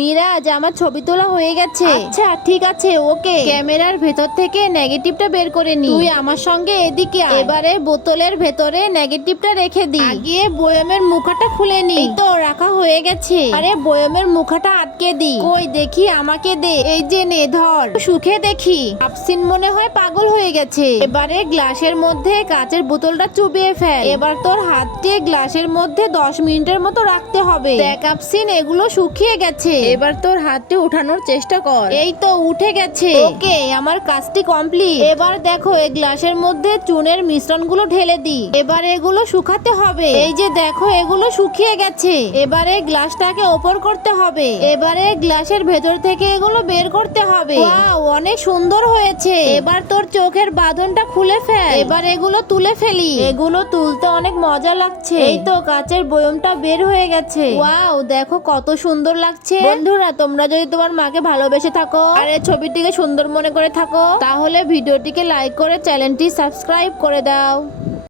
মিরাজ, আমার ছবি তোলা হয়ে গেছে। আচ্ছা ঠিক আছে, ওকে। ক্যামেরার ভেতর থেকে নেগেটিভটা বের করে নি। তুই আমার সঙ্গে এদিকে আয়। এবারে বোতলের ভেতরে নেগেটিভটা রেখে দি। আগে বয়মের মুখাটা খুলে নি। এই তো রাখা হয়ে গেছে। আরে বয়মের মুখাটা আটকে দি। কই দেখি, আমাকে দে। এই যে নে ধর। সুখে দেখি আফসিন মনে হয় পাগল হয়ে গেছে। এবারে গ্লাসের মধ্যে কাচের বোতলটা চুবিয়ে ফেল। এবার তোর হাতটি গ্লাসের মধ্যে 10 মিনিটের মতো রাখতে হবে। দেখ আফসিন, এগুলো শুকিয়ে গেছে। এবার তোর হাতটি উঠানোর চেষ্টা কর। এই তো উঠে গেছে। ওকে, আমার কাজটি কমপ্লিট। এবার দেখো, এই গ্লাসের মধ্যে চুনের মিশ্রণগুলো ঢেলে দি। এবার এগুলো শুকাতে হবে। এই যে দেখো, এগুলো শুকিয়ে গেছে। এবারে গ্লাসটাকে ওপর করতে হবে। এবারে গ্লাসের ভেতর থেকে এগুলো বের করতে হবে। ওয়াও, অনেক সুন্দর হয়েছে। এবার তোর চোখের বাঁধনটা খুলে ফেল। এবার এগুলো তুলে ফেলি। এগুলো তুলতে অনেক মজা লাগছে। এই তো কাচের বয়মটা বের হয়ে গেছে। ওয়াও, দেখো কত সুন্দর লাগছে। বন্ধুরা, তোমরা যদি তোমার মাকে ভালোবেসে থাকো আর এই ছবিটিকে সুন্দর মনে করে থাকো, তাহলে ভিডিওটিকে লাইক করে চ্যানেলটি সাবস্ক্রাইব করে দাও।